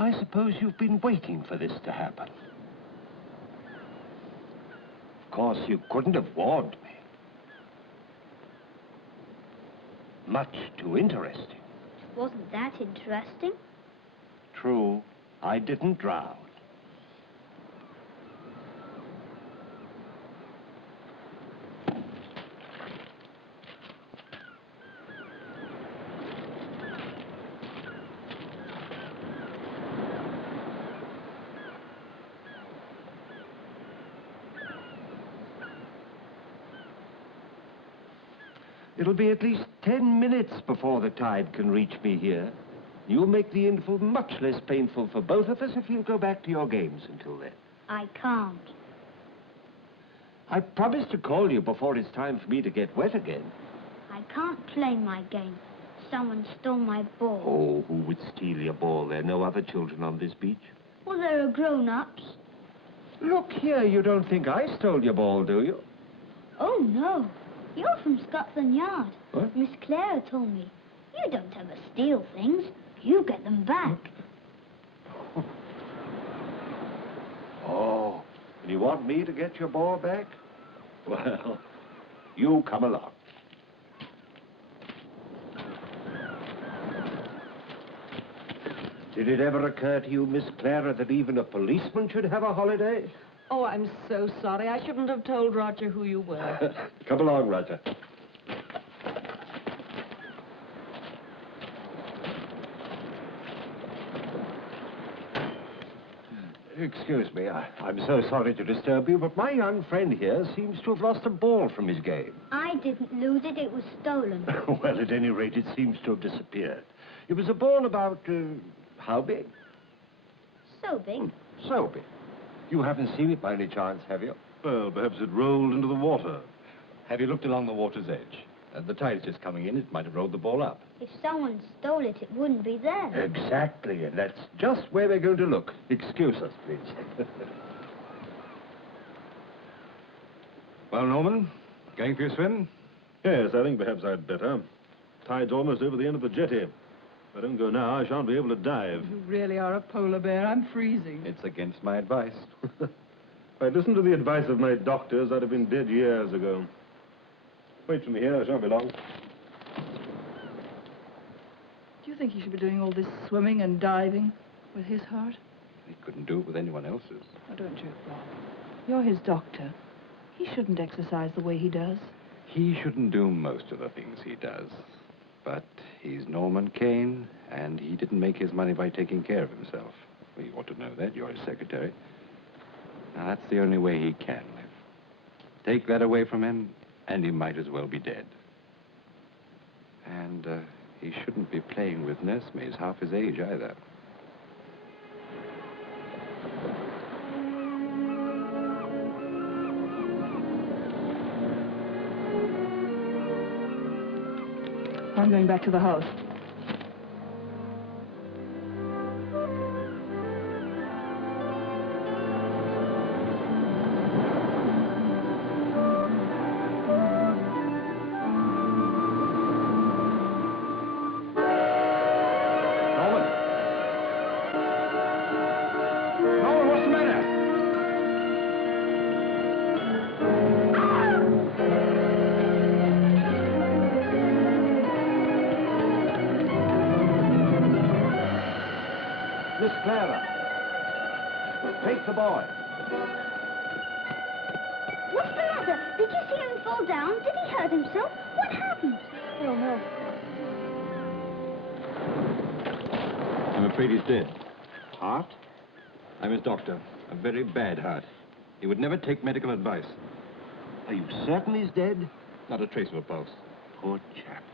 I suppose you've been waiting for this to happen. Of course, you couldn't have warned me. Much too interesting. Wasn't that interesting? True, I didn't drown. It'll be at least 10 minutes before the tide can reach me here. You'll make the interval much less painful for both of us if you'll go back to your games until then. I can't. I promised to call you before it's time for me to get wet again. I can't play my game. Someone stole my ball. Oh, who would steal your ball? There are no other children on this beach. Well, there are grown-ups. Look here, you don't think I stole your ball, do you? Oh, no. You're from Scotland Yard. What? Miss Clara told me. You don't ever steal things. You get them back. Oh, and you want me to get your ball back? Well, you come along. Did it ever occur to you, Miss Clara, that even a policeman should have a holiday? Oh, I'm so sorry. I shouldn't have told Roger who you were. Come along, Roger. Excuse me, I'm so sorry to disturb you, but my young friend here seems to have lost a ball from his game. I didn't lose it. It was stolen. Well, at any rate, it seems to have disappeared. It was a ball about, how big? So big. So big. You haven't seen it by any chance, have you? Well, perhaps it rolled into the water. Have you looked along the water's edge? The tide's just coming in. It might have rolled the ball up. If someone stole it, it wouldn't be there. Exactly, and that's just where we're going to look. Excuse us, please. Well, Norman, going for your swim? Yes, I think perhaps I'd better. Tide's almost over the end of the jetty. If I don't go now, I shan't be able to dive. You really are a polar bear. I'm freezing. It's against my advice. If I'd listened to the advice of my doctors, I'd have been dead years ago. Wait for me here, I shan't be long. Do you think he should be doing all this swimming and diving with his heart? He couldn't do it with anyone else's. Oh, don't you, Bob? You're his doctor. He shouldn't exercise the way he does. He shouldn't do most of the things he does. But he's Norman Kane, and he didn't make his money by taking care of himself. Well, you ought to know that. You're his secretary. Now, that's the only way he can live. Take that away from him, and he might as well be dead. And he shouldn't be playing with nursemaids half his age, either. I'm going back to the house. Take the boy. What's the matter? Did you see him fall down? Did he hurt himself? What happened? I don't know. I'm afraid he's dead. Heart? I'm his doctor. A very bad heart. He would never take medical advice. Are you certain he's dead? Not a trace of a pulse. Poor chap.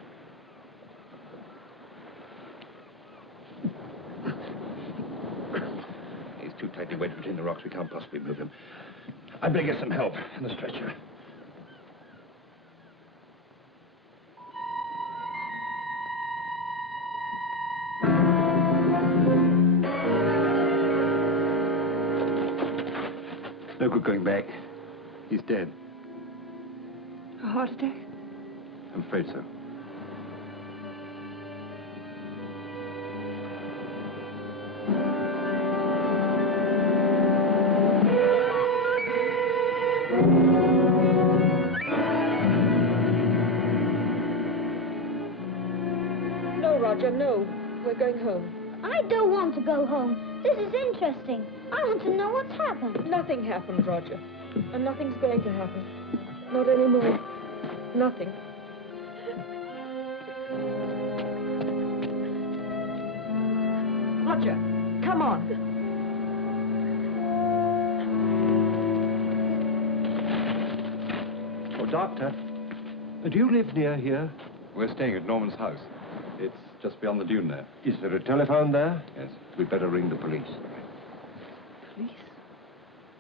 Too tightly wedged between the rocks. We can't possibly move him. I'd better get some help in the stretcher. No good going back. He's dead. A heart attack? I'm afraid so. No, we're going home. I don't want to go home. This is interesting. I want to know what's happened. Nothing happened, Roger. And nothing's going to happen. Not anymore. Nothing. Roger, come on. Oh, Doctor, do you live near here? We're staying at Norman's house. It's just beyond the dune there. Is there a telephone there? Yes. We'd better ring the police. Police?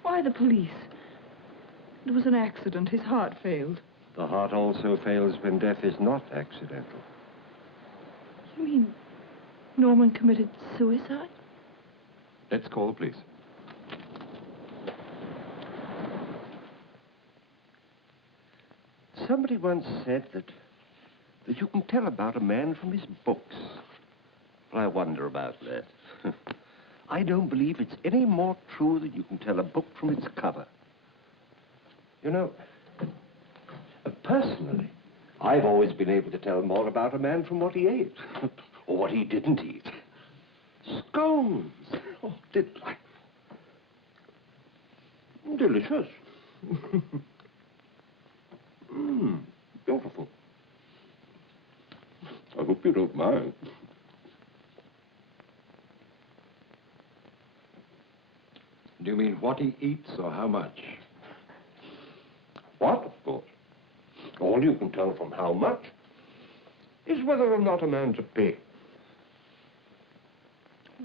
Why the police? It was an accident. His heart failed. The heart also fails when death is not accidental. You mean Norman committed suicide? Let's call the police. Somebody once said that you can tell about a man from his books. Well, I wonder about that. I don't believe it's any more true than you can tell a book from its cover. You know, personally, I've always been able to tell more about a man from what he ate, or what he didn't eat. Scones! Oh, delightful. Delicious. Beautiful. I hope you don't mind. Do you mean what he eats or how much? What, of course. All you can tell from how much is whether or not a man's a pig.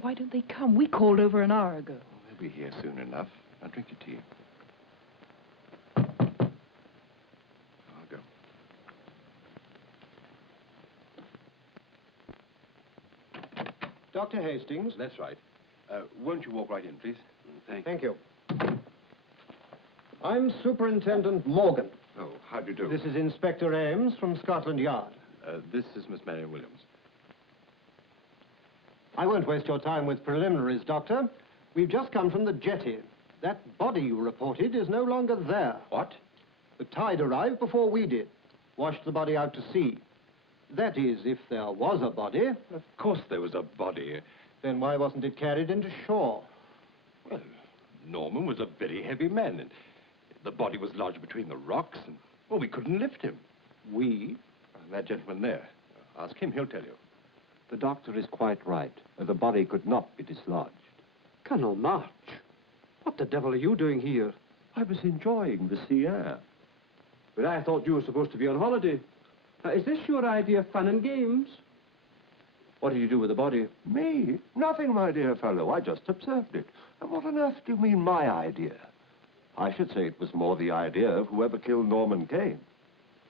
Why don't they come? We called over an hour ago. They'll be here soon enough. I'll drink your tea. I'll go. Dr. Hastings. That's right. Won't you walk right in, please? Thank you. I'm Superintendent Morgan. Oh, how do you do? This is Inspector Ames from Scotland Yard. This is Miss Marion Williams. I won't waste your time with preliminaries, Doctor. We've just come from the jetty. That body you reported is no longer there. What? The tide arrived before we did. Washed the body out to sea. That is, if there was a body. Of course there was a body. Then why wasn't it carried into shore? Well, Norman was a very heavy man, and the body was lodged between the rocks, and, well, we couldn't lift him. We? That gentleman there. Ask him, he'll tell you. The doctor is quite right. The body could not be dislodged. Colonel March, what the devil are you doing here? I was enjoying the sea air. But I thought you were supposed to be on holiday. Is this your idea of fun and games? What did you do with the body? Me? Nothing, my dear fellow. I just observed it. And what on earth do you mean, my idea? I should say it was more the idea of whoever killed Norman Kane.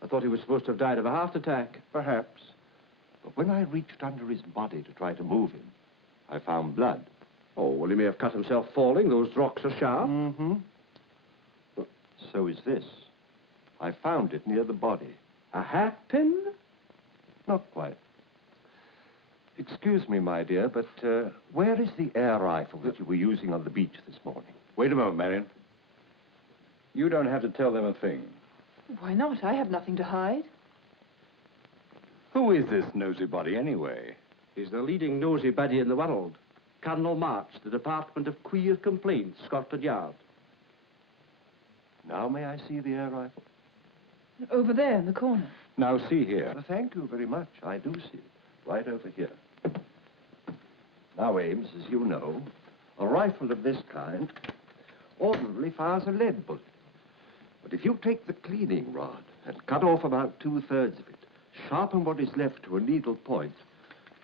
I thought he was supposed to have died of a heart attack. Perhaps. But when I reached under his body to try to move him, I found blood. Oh, well, he may have cut himself falling. Those rocks are sharp. Mm-hmm. So is this. I found it near the body. A hat pin? Not quite. Excuse me, my dear, but where is the air rifle that you were using on the beach this morning? Wait a moment, Marion. You don't have to tell them a thing. Why not? I have nothing to hide. Who is this nosy body, anyway? He's the leading nosy baddie in the world. Colonel March, the Department of Queer Complaints, Scotland Yard. Now may I see the air rifle? Over there in the corner. Now, see here. Thank you very much. I do see it. Right over here. Now, Ames, as you know, a rifle of this kind ordinarily fires a lead bullet. But if you take the cleaning rod and cut off about 2/3 of it, sharpen what is left to a needle point,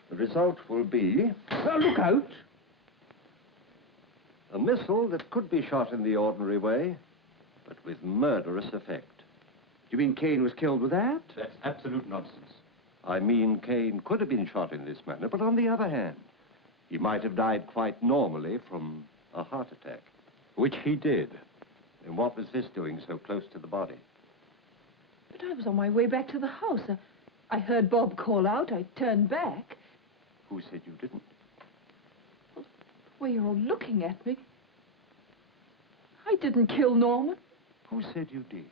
the result will be... Look out! A missile that could be shot in the ordinary way, but with murderous effect. You mean Kane was killed with that? That's absolute nonsense. I mean, Kane could have been shot in this manner, but on the other hand, he might have died quite normally from a heart attack. Which he did. And what was this doing so close to the body? But I was on my way back to the house. I heard Bob call out. I turned back. Who said you didn't? Well, you're all looking at me. I didn't kill Norman. Who said you did?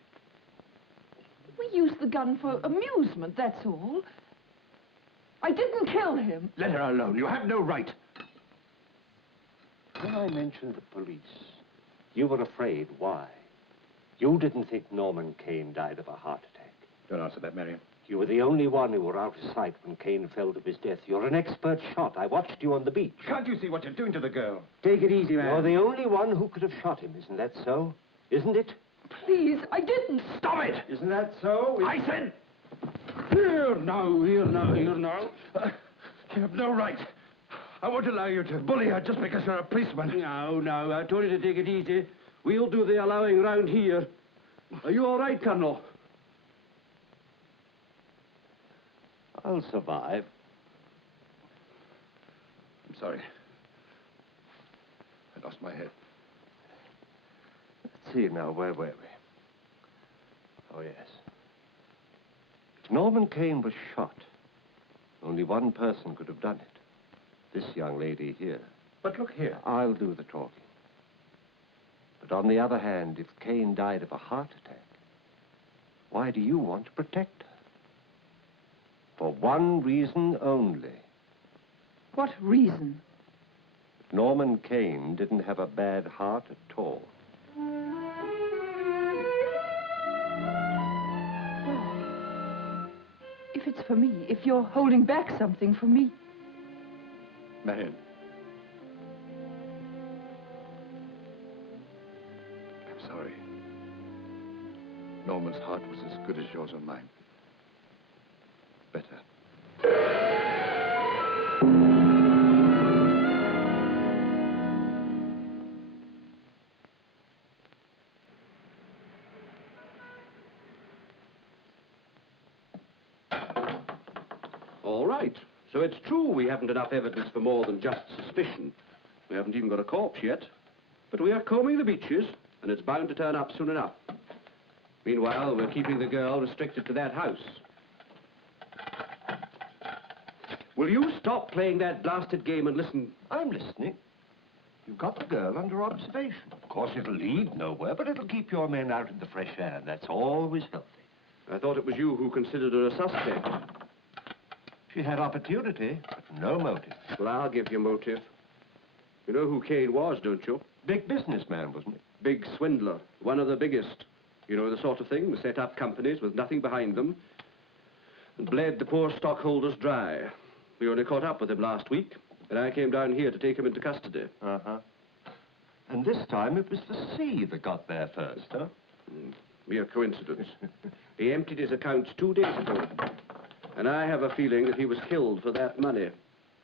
We used the gun for amusement, that's all. I didn't kill him. Let her alone. You have no right. When I mentioned the police, you were afraid. Why? You didn't think Norman Kane died of a heart attack. Don't answer that, Marion. You were the only one who were out of sight when Kane fell to his death. You're an expert shot. I watched you on the beach. Can't you see what you're doing to the girl? Take it easy, man. You're the only one who could have shot him. Isn't that so? Isn't it? Please, I didn't. Stop it! Isn't that so? I said... Here now, here now, here now. You have no right. I won't allow you to bully her just because you're a policeman. Now, I told you to take it easy. We'll do the allowing round here. Are you all right, Colonel? I'll survive. I'm sorry. I lost my head. Let's see now, where were we? Oh, yes. If Norman Kane was shot, only one person could have done it. This young lady here. But look here. I'll do the talking. But on the other hand, if Kane died of a heart attack, why do you want to protect her? For one reason only. What reason? Norman Kane didn't have a bad heart at all. If it's for me, if you're holding back something for me. Marion. I'm sorry. Norman's heart was as good as yours or mine. Better. All right. So it's true we haven't enough evidence for more than just suspicion. We haven't even got a corpse yet. But we are combing the beaches, and it's bound to turn up soon enough. Meanwhile, we're keeping the girl restricted to that house. Will you stop playing that blasted game and listen? I'm listening. You've got the girl under observation. Of course, it'll lead nowhere, but it'll keep your men out in the fresh air. That's always healthy. I thought it was you who considered her a suspect. She had opportunity, but no motive. Well, I'll give you motive. You know who Kane was, don't you? Big businessman, wasn't he? Big swindler. One of the biggest. You know the sort of thing, set up companies with nothing behind them and bled the poor stockholders dry. We only caught up with him last week, and I came down here to take him into custody. Uh-huh. And this time it was the sea that got there first, huh? Mere coincidence. He emptied his accounts 2 days ago, and I have a feeling that he was killed for that money.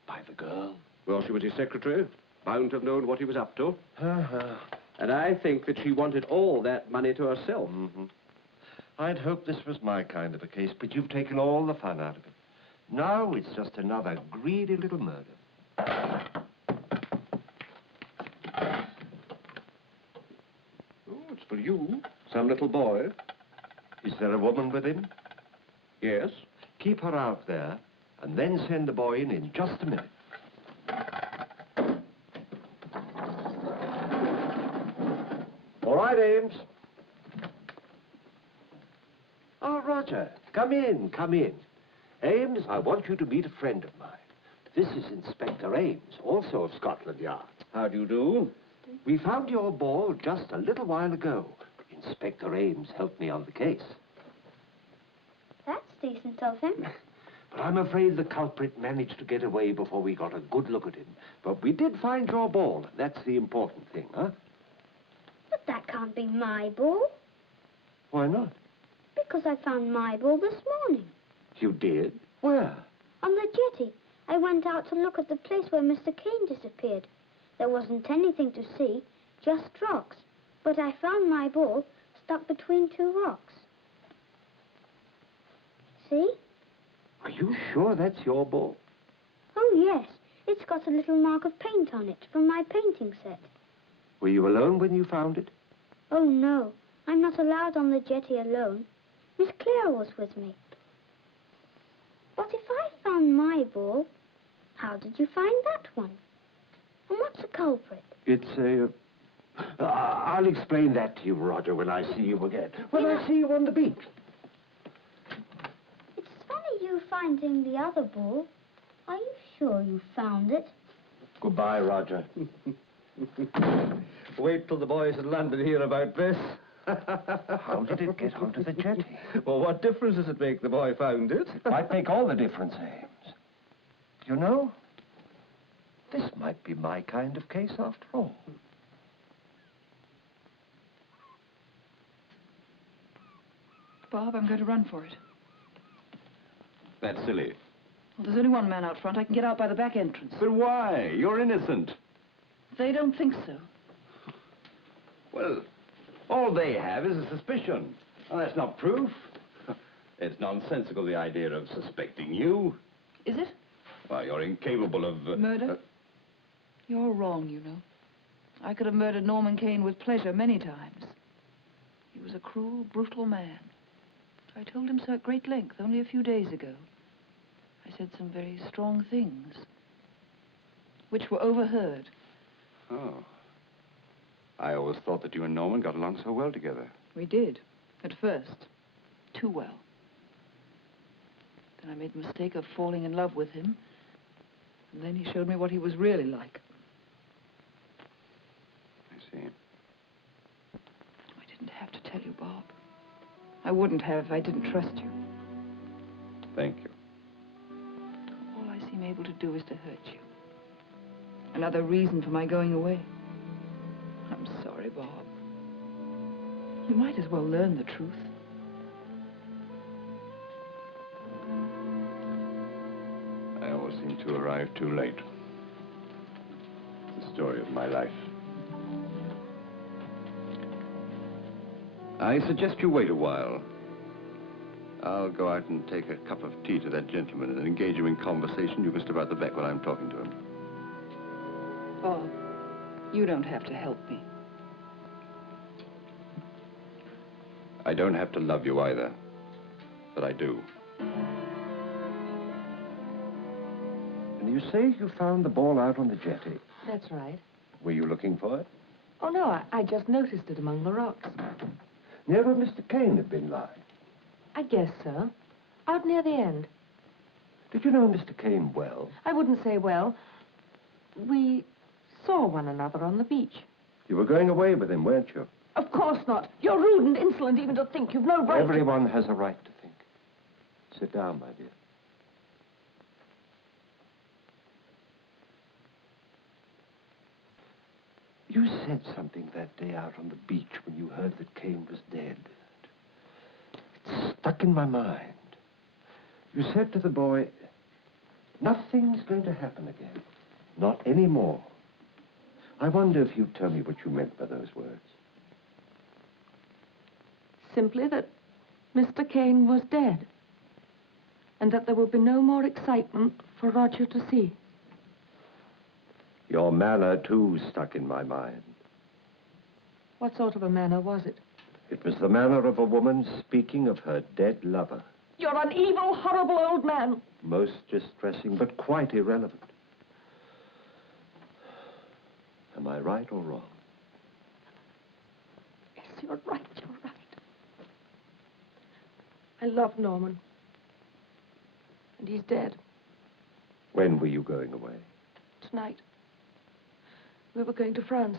By the girl? Well, she was his secretary, bound to have known what he was up to. Uh-huh. And I think that she wanted all that money to herself. Mm-hmm. I'd hoped this was my kind of a case, but you've taken all the fun out of it. Now it's just another greedy little murder. Oh, it's for you. Some little boy. Is there a woman with him? Yes. Keep her out there, and then send the boy in just a minute. All right, Ames. Oh, Roger, come in, come in. Ames, I want you to meet a friend of mine. This is Inspector Ames, also of Scotland Yard. How do you do? We found your ball just a little while ago. Inspector Ames helped me on the case. That's decent of him. But I'm afraid the culprit managed to get away before we got a good look at him. But we did find your ball. That's the important thing, huh? But that can't be my ball. Why not? Because I found my ball this morning. You did? Where? On the jetty. I went out to look at the place where Mr. Kane disappeared. There wasn't anything to see, just rocks. But I found my ball stuck between 2 rocks. See? Are you sure that's your ball? Oh, yes. It's got a little mark of paint on it from my painting set. Were you alone when you found it? Oh, no. I'm not allowed on the jetty alone. Miss Clare was with me. But if I found my ball, how did you find that one? And what's the culprit? It's a... I'll explain that to you, Roger, when I see you again. When I see you on the beach. It's funny you finding the other ball. Are you sure you found it? Goodbye, Roger. Wait till the boys had landed here about this. How did it get onto the jetty? Well, what difference does it make the boy found it? Might make all the difference, Ames. You know, this might be my kind of case after all. Bob, I'm going to run for it. That's silly. Well, there's only one man out front. I can get out by the back entrance. But why? You're innocent. They don't think so. Well, all they have is a suspicion. Well, that's not proof. It's nonsensical, the idea of suspecting you. Is it? Well, you're incapable of... Murder? You're wrong, you know. I could have murdered Norman Kane with pleasure many times. He was a cruel, brutal man. I told him so at great length only a few days ago. I said some very strong things, which were overheard. Oh. I always thought that you and Norman got along so well together. We did, at first. Too well. Then I made the mistake of falling in love with him. And then he showed me what he was really like. I see. I didn't have to tell you, Bob. I wouldn't have if I didn't trust you. Thank you. All I seem able to do is to hurt you. Another reason for my going away. I'm sorry, Bob. You might as well learn the truth. I always seem to arrive too late. It's the story of my life. I suggest you wait a while. I'll go out and take a cup of tea to that gentleman and engage him in conversation. You can step out the back while I'm talking to him. Bob, you don't have to help me. I don't have to love you either, but I do. And you say you found the ball out on the jetty. That's right. Were you looking for it? Oh, no, I just noticed it among the rocks. Near where Mr. Kane had been lying. I guess so. Out near the end. Did you know Mr. Kane well? I wouldn't say well. We saw one another on the beach. You were going away with him, weren't you? Of course not. You're rude and insolent even to think. You've no right Everyone has a right to think. Sit down, my dear. You said something that day out on the beach when you heard that Kane was dead. It stuck in my mind. You said to the boy, nothing's going to happen again. Not anymore. I wonder if you'd tell me what you meant by those words. Simply that Mr. Kane was dead. And that there would be no more excitement for Roger to see. Your manner, too, stuck in my mind. What sort of a manner was it? It was the manner of a woman speaking of her dead lover. You're an evil, horrible old man. Most distressing, but quite irrelevant. Am I right or wrong? Yes, you're right, you're right. I love Norman. And he's dead. When were you going away? Tonight. We were going to France.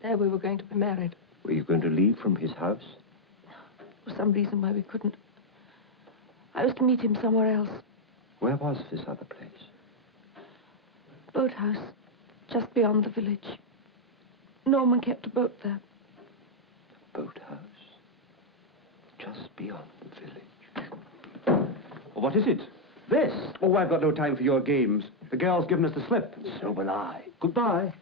There we were going to be married. Were you going to leave from his house? For some reason why we couldn't. I was to meet him somewhere else. Where was this other place? Boathouse, just beyond the village. Norman kept a boat there. Boathouse? Just beyond the village. Well, what is it? This! Oh, I've got no time for your games. The girl's given us the slip. So will I. Goodbye.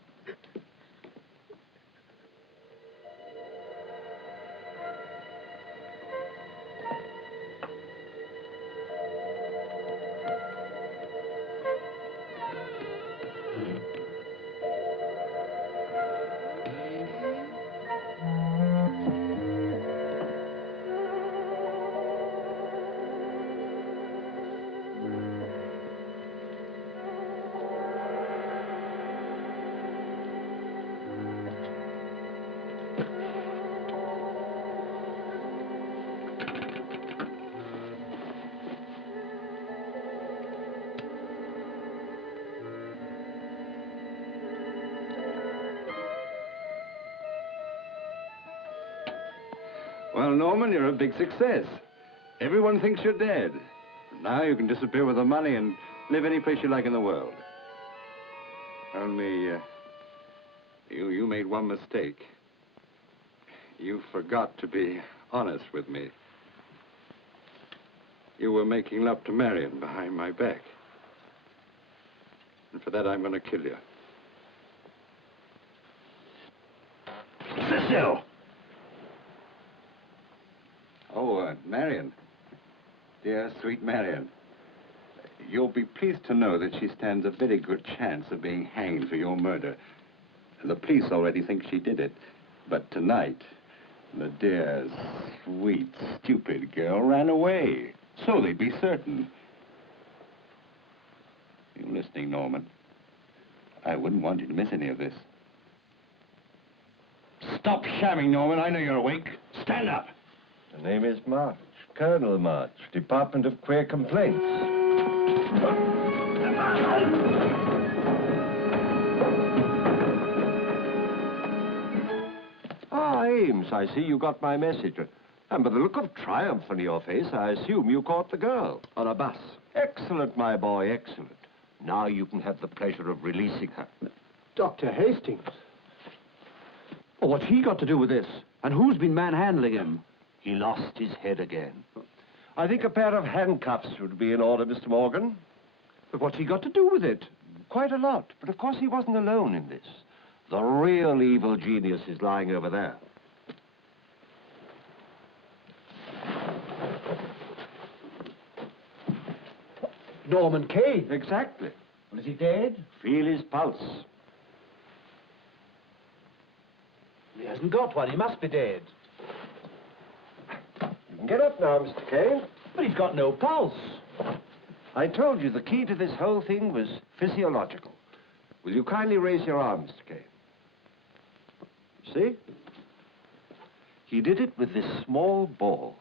Well, Norman, you're a big success. Everyone thinks you're dead. Now you can disappear with the money and live any place you like in the world. Only, you made one mistake. You forgot to be honest with me. You were making love to Marion behind my back. And for that, I'm going to kill you. Cecil! Oh, Marion. Dear, sweet Marion. You'll be pleased to know that she stands a very good chance of being hanged for your murder. The police already think she did it. But tonight, the dear, sweet, stupid girl ran away. So they'd be certain. You listening, Norman? I wouldn't want you to miss any of this. Stop shamming, Norman. I know you're awake. Stand up. The name is March. Colonel March, Department of Queer Complaints. Ah, Ames, I see you got my message. And by the look of triumph on your face, I assume you caught the girl. On a bus. Excellent, my boy, excellent. Now you can have the pleasure of releasing her. Dr. Hastings. Well, what's he got to do with this? And who's been manhandling him? He lost his head again. I think a pair of handcuffs would be in order, Mr. Morgan. But what's he got to do with it? Quite a lot, but of course he wasn't alone in this. The real evil genius is lying over there. Norman Kane. Exactly. Well, is he dead? Feel his pulse. He hasn't got one. He must be dead. You can get up now, Mr. Kane. But he's got no pulse. I told you the key to this whole thing was physiological. Will you kindly raise your arm, Mr. Kane? See? He did it with this small ball.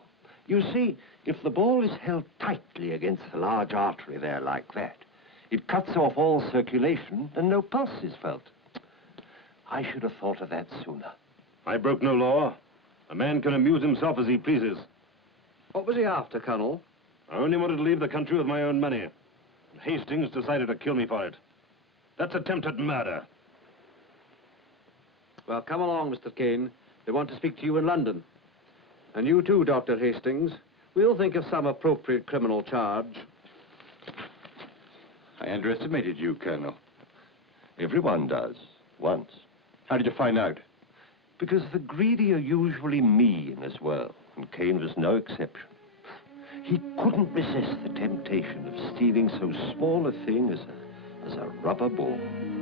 You see, if the ball is held tightly against a large artery there like that, it cuts off all circulation and no pulse is felt. I should have thought of that sooner. I broke no law. A man can amuse himself as he pleases. What was he after, Colonel? I only wanted to leave the country with my own money. Hastings decided to kill me for it. That's attempted murder. Well, come along, Mr. Kane. They want to speak to you in London. And you too, Dr. Hastings. We'll think of some appropriate criminal charge. I underestimated you, Colonel. Everyone does, once. How did you find out? Because the greedy are usually me in this world, and Kane was no exception. He couldn't resist the temptation of stealing so small a thing as a rubber ball.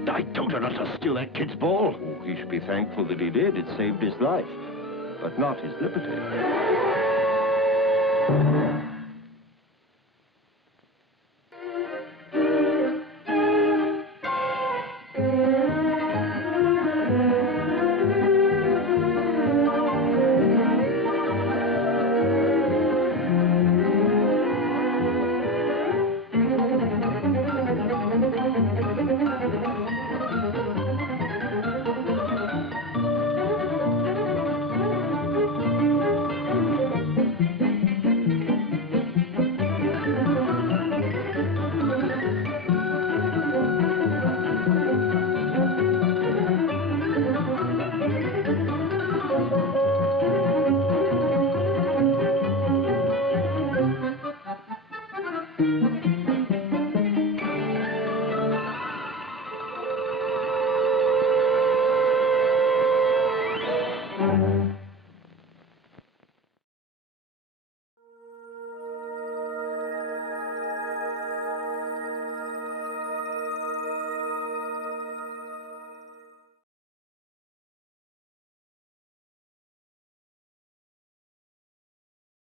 I told you not to steal that kid's ball. Oh, he should be thankful that he did. It saved his life, but not his liberty.